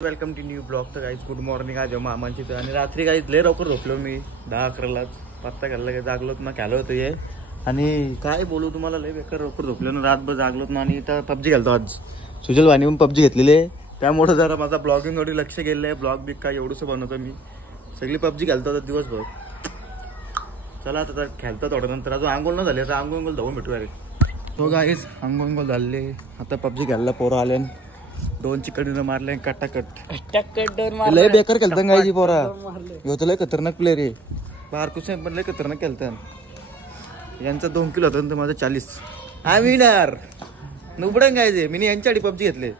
Welcome to new blog. तर guys good morning. आज मामांची तर आणि रात्री गाईज लय लवकर झोपलो मी 10-11लाच. पत्ता घालला काय जागलोत ना खेळलो होतो ये. आणि काय बोलू तुम्हाला, लय बेकार लवकर झोपलो ना, रातभर जागलोत ना. आणि इथं पबजी खेळतो आज. सुजल वाणी पण पबजी घेतलेले, त्यामुळे जरा माझा ब्लॉगिंग थोडी लक्ष गेलं आहे. ब्लॉग बी काय एवढंसं बनवतो मी, सगळी पबजी खेळतो आता दिवसभर. चला आता खेळतो थोडं नंतर. अजून आंघोळ न झाले तर आंघोळ धावून भेटू अरे. तो गाईज आंघोळ झाले, आता पबजी खेळायला पोरं आले. 2 चिकन मारले कटाकट. लय बेकार खेळतात गायची पोरा. ह्यो तर लय खतरनाक प्लेअर आहे. बारकुस पण लय खतरनाक खेळतात. यांचा 2 किलो होता, माझं 40. आय विनर नुबडंग गायचे. मी यांच्यासाठी पबजी घेतले.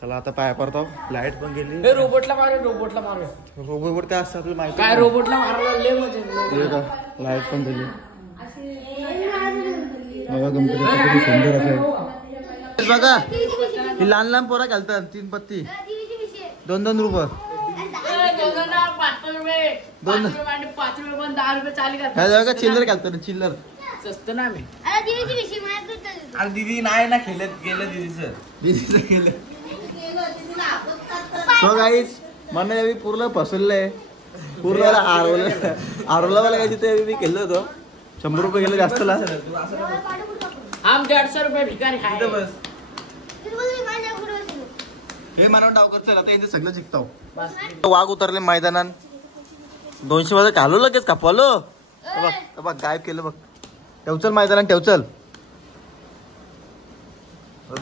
चला आता पाया पडतो. लाईट पण गेली. रोबोटला मार. रोबोट काय असतं आपल्याला माहिती काय रोबोटला मारायला लय मजा. लाईट पण गेली. बघा गणपती सुंदर असं बघा. ही लहान लहान पोरा घालतात 3 पत्ती 2-2 रुपये. 5 चिल्लर घालतात ना, चिल्लर स्वस्त ना. मी अरे दीदी नाही ना खेळत गेलं दीदीचं गेलं. सो गाईज मला मी पूर्ण फसवलंय. पूर्ण आरोला मला काय तिथे मी खेळलो होतो. 100 रुपये गेले जास्त ला. हम 150 रुपये भिकारी खाय. हे मानव डाव कर. चल आता यांचं सगळं जिंकतो. वाघ उतरले मैदानात. 200 वाजता घालू लगेच कापलो. बघ गायब केलं बघ. ठेवचल मैदानात ठेवचल.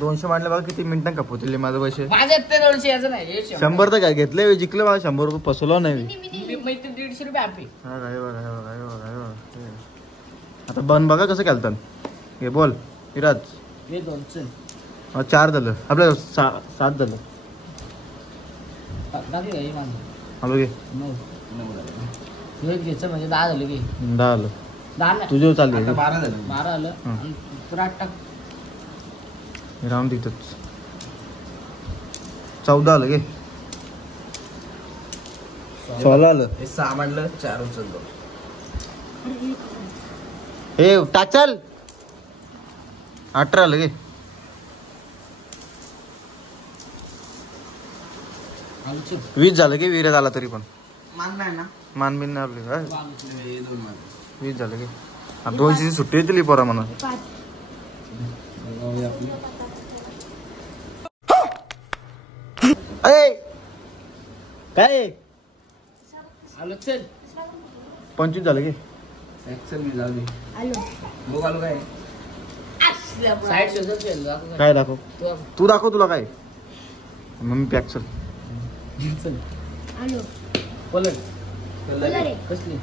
200 मांडले बघा किती मिनिटां कापवतील माझं पैसे. माझे ते 200 याचं नाही. 100 तर काय घेतले जिंकलं मला. 100 रुपये फसवलो नाही मी. 150 रुपये आपली. आता बन बघा कसं खेळतात. हे बोल विराज. हे 200 4 झालं आपलं. 7 झालं. हा बघ घ्यायचं म्हणजे 10 झालं की 10 आलं. 10 तुझं चालू 12 झालं. 12 आलं. पुरा टाक राम तिथंच. 14 आलं गे. 16 आलं. 6 म्हणलं 4 उचलतो. हे टाचल 18 आलं गे. 20 झालं की. विरत आला तरी पण मान बिन नाही आपली. 20 झालं की. 200 सुट्टी दिली पोरा म्हणून. काय आलो चल. 25 झालं की. चल मी जाऊ दे. आलो काय साइड शोधत काय दाखव. तू दाखव तुला काय. मग मी पॅक चल. आलो पलट कसली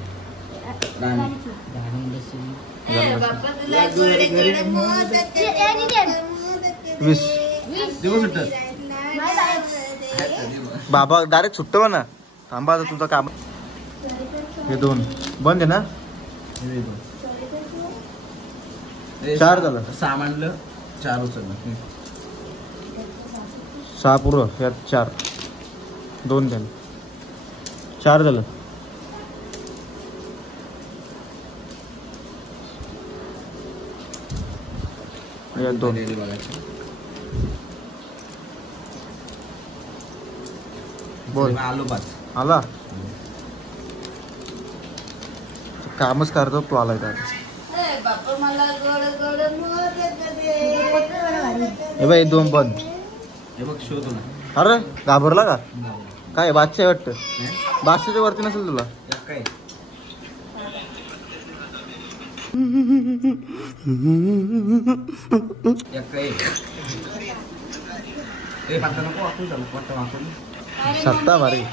बाबा डायरेक्ट सुट्ट ना. थांबा आता तुझं काम. हे 2 बंद आहे ना. 4 झालं. 6 म्हणलं 4 उचललं. 6 पूर्ण यात 4 2 झालं. 4 झालं. यात 2 बोल. आलो 5 आला. कामच करतो तू. आलाय का हे बाई 2 बंद. हे बघ शोध ना. अरे घाबरला का काय. बादशाह वाटतं. बादशाच्या वरती नसेल तुला काय. सत्ता भारी.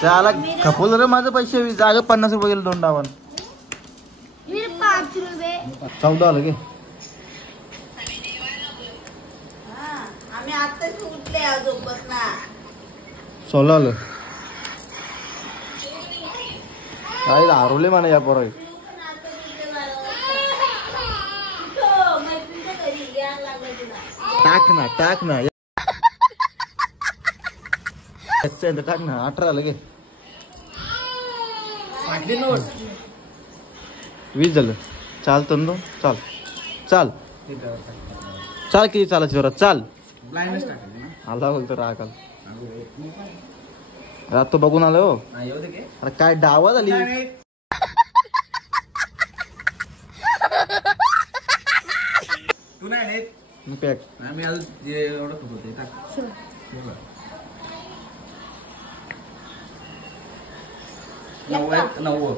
त्याला खपवलं रे माझं पैसे. जागा 50 रुपये गेले 2 डावान. 14 आलं की. आम्ही आताच उठले झोपत ना. 16 आलं. काय हरवले म्हणा या पोरा. टाक ना टाक ना. टाक ना. 18 आलं गे. 20 झालं. चाल तंदो चाल चाल. चाल किती चालायची जोरात चाल. ब्लाइंडच टाकले ना. आला बोलतो राग आला. रात तो बघून आलो. येऊ दे की. अरे काय डावा झाली. तू नाही नेत. मी पॅक. नाही मी अजून जे एवढं खूप होते टाक. हे बघ. 90.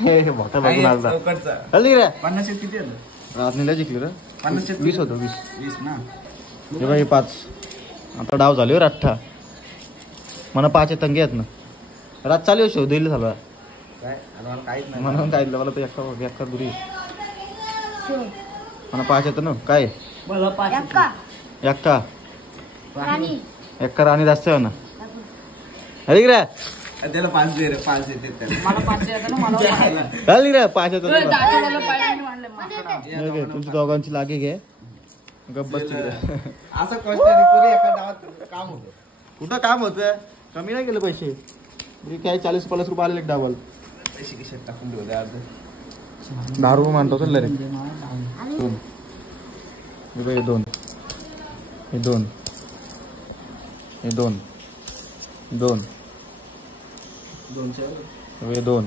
हे मोठा बघून आला. चौकटचा. हल्ली रे 50 किती आलं? रात्रीला जिंकली रे. 50 20 होतं 20. 20 ना. हे बाई 5. आता डाव झाले हो 8. मला 5 तंगे आहेत ना. रात चालू शोध दिली झाला. काय आता मला काहीच नाही. म्हणून काय दिलं मला तर एका दुरी. मला 5 येतं ना काय मला 5 एक्का राणी जास्त आहे ना. अरे रे त्याला 5 दे रे. 5 येते त्याला. मला 5 येतं ना मला हल्ली रे 5 येतं. दादाला पाहिजे म्हणलं मला. तुमच्या दोघांची लागे घे. गप्प बस तिकडे. असं कष्ट करू एका डावात काम होतं. कुठं काम होतं. कमी नाही केलं पैसे. काय 40-50 रुपये आले डाबल. पैसे खिशात टाकून ठेवले अर्ध. 10 रुपये मानतो रे. 2 हे 2 हे 2 हे 2 2 हे 2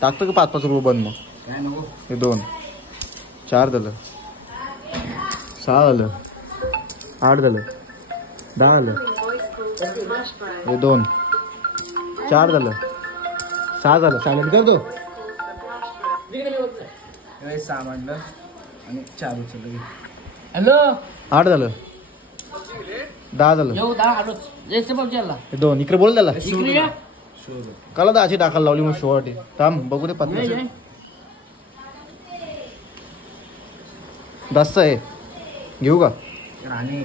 टाकतो की 5-5 रुपये बंद मग. काय नको. हे 2 4 झालं 6 झालं 8 झालं 10 झालं. हे 2 4 झालं 6 झालं. सायलेंट कर दो. 6 मांडलं आणि 4 उचललं. हॅलो 8 झालं 10 झालं. येऊ 10 आलोच. यायचं बघ ज्याला हे 2 इकडे बोल त्याला. इकडे या. शोध. काला 10ची टाकायला लावली मग शेवटी. थांब बघू दे 5 ये. जास्त आहे. घेऊ का. राणी.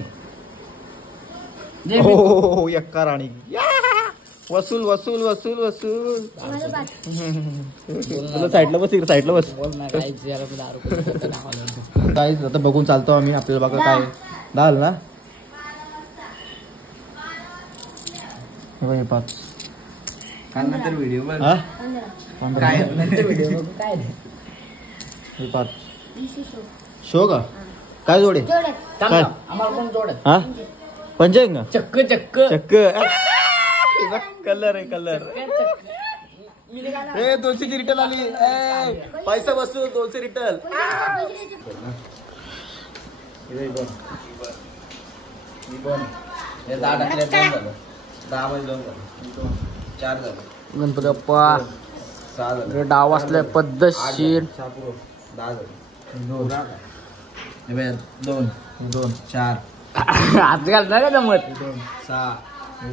दे. हो एक्का राणी. वसूल वसूल वसूल वसूल. तुला साईडला बस. इकडे साईडला बस. बोल ना काय जरा 10 रुपये दाखवलं. काय आता बघून चालतो आम्ही. आपल्याला बघा काय 10 ना. 5 काल नंतर व्हिडिओ बघ. हा काय व्हिडिओ बघ काय रे. हे 5 शो का काय जोडे. थांब काय? ना, आम्हाला कोण जोडत. हा पंचायत का चक्क चक्क चक्क. कलर आहे कलर. ए 200 ची रिटर्न आली. पैसा बसू 200 रिटर्न. हे 10 टाकले 2 झालं. 10 मध्ये 2 झालं. 4 झालं. गणपती बाप्पा 6 झालं. डाव असल्या पद्धतशीर. 10 झालं. 2 2 4 आजकाल नाही का जमत. 2 6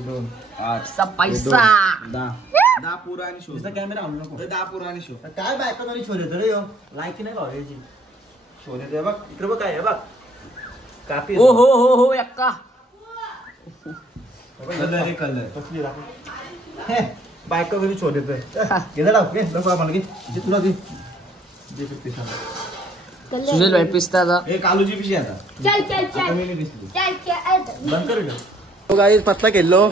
2 8 सा पैसा 10 पुरा आणि शो. कॅमेरा आणू नको. 10 पुरा आणि शो. काय बायका तरी शोध येतो रे. लायकी नाही लावायची. शोध येते बघ. इकडे बघ काय आहे बघ. कापी हो हो हो हो एक्का. कलर आहे कलर. कसली दाखव. बायका घरी शोध येतोय. गेला डाव घे नको आम्हाला घे. तुला दे. सुनील भाई पिस्ताचा. हे कालूची पिशी आता. आता मी नाही दिसली. बंद कर इकडं. तो काही पत्ता गेलो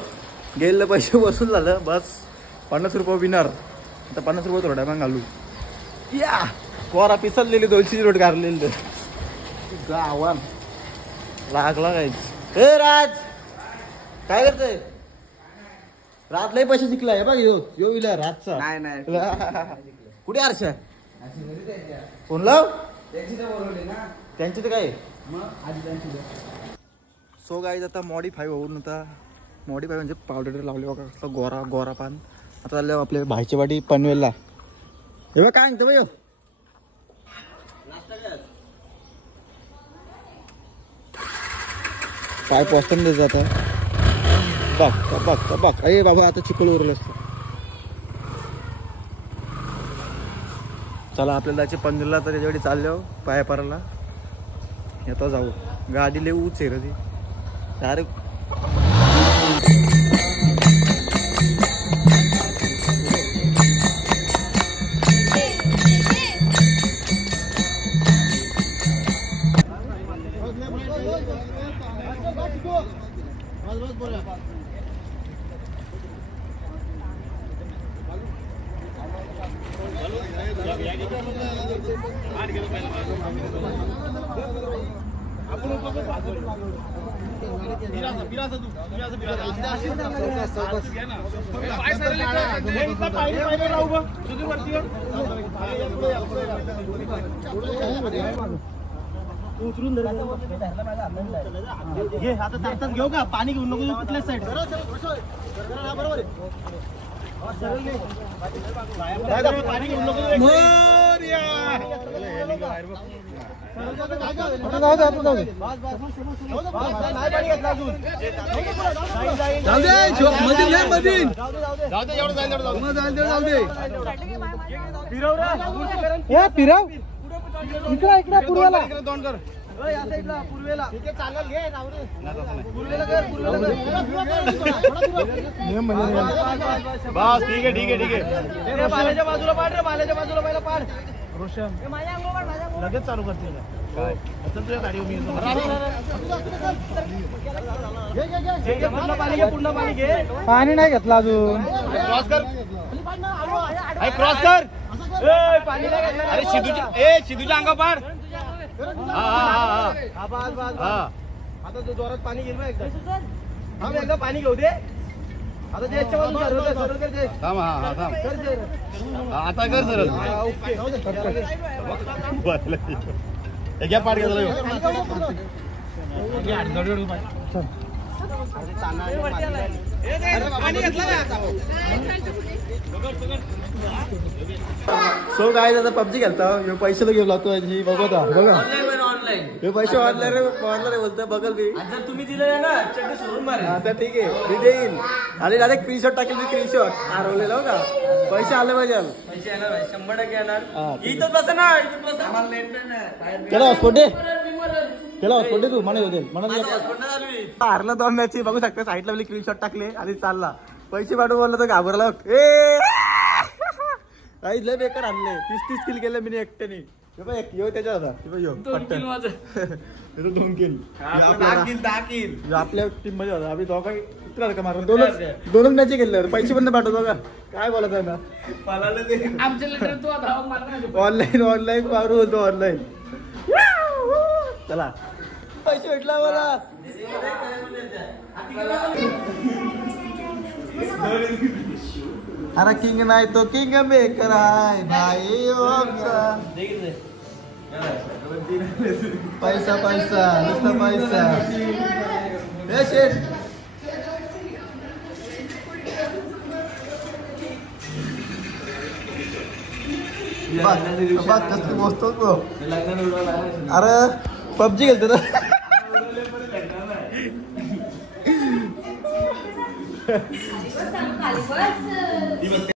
गेलं पैसे वसूल झालं. बस 50 रुपये विनर. आता 50 रुपये थोड्या मग घालू. या कोरा पिसललेली 200 रोट गारलेली गावान लागला काहीच. हे राज काय करतोय. रात लय पैसे जिंकलाय बघ. यो विला रातचा. नाही नाही. कुठे आरशा फोन लाव. ना त्यांची तर काय. मग आधी त्यांची. सो गाईज आता मॉडीफाय होऊन आता मॉडीफाय म्हणजे पावडर लावले बघा. कसं गोरा गोरा पान. आता चाललं आपल्या भाईच्या वाटी पनवेलला. हे बघ काय म्हणतो भाई. काय पोस्टन द्यायचं आता. बघ बघ बघ. अरे बाबा आता चिखल उरलं असतं. चला आपल्याला जायचे पनवेलला. तर त्याच्याकडे चाललो पाया पाराला. आता जाऊ. गाडी लय उच आहे रे ती डायरेक्ट. उचलून घे आता तातात घेऊ का पाणी घेऊन नको कुठल्या साईड बरोबर पाणी घेऊन नको फिरव इकडे इकडे पूर्वेला या साईडला पूर्वेला चालेल घे पूर्वेला कर बस ठीक आहे बाल्याच्या बाजूला पाड रे बाल्याच्या बाजूला पहिला पाड रोशन लगेच चालू करतील काय तुझ्या गाडी पूर्ण पाणी घे पाणी नाही घेतलं अजून क्रॉस कर क्रॉस कर पाणी नाही घेतलं अरे सिद्धूच्या अंगा पाड आता जोरात पाणी घेईल एकदा पाणी घेऊ दे आता आता कर सर घ्या पाठ घेतला सो काय आता पबजी खेळता पैसे तर घेऊ लागतो याची बघा बघा हे पैसे ऑनलाईन बोलतो बघल मी जर तुम्ही दिले ना चड्डी सोडून मारे आता ठीक आहे मी देईन आणि डायरेक्ट स्क्रीनशॉट टाकेल मी स्क्रीनशॉट हरवलेला हो का पैसे आले पाहिजे पैसे येणार 100% येणार इथं बसा ना त्याला हॉस्पॉट दे त्याला हॉस्पॉट दे तू म्हणत होते हारला 2 मॅच बघू शकता साईडला स्क्रीनशॉट टाकले आणि चालला पैसे पाठवून बोलला तर घाबरला काहीच लय बेकार आणले 30 किल केले मी एकट्याने त्याच्या होता 2 किल आपल्या टीम मध्ये होता आम्ही दोघा इतका का मारून दोनच मॅच केले पैसे पण पाठवतो का काय बोलत आहे ना ऑनलाईन मारू होतो ऑनलाईन चला पैसे भेटला मला अरे किंग नाही तो किंग बेकर आहे भाई आमचा पैसा नुसता पैसा हे शेठ बसतो अरे पबजी खेळतो ना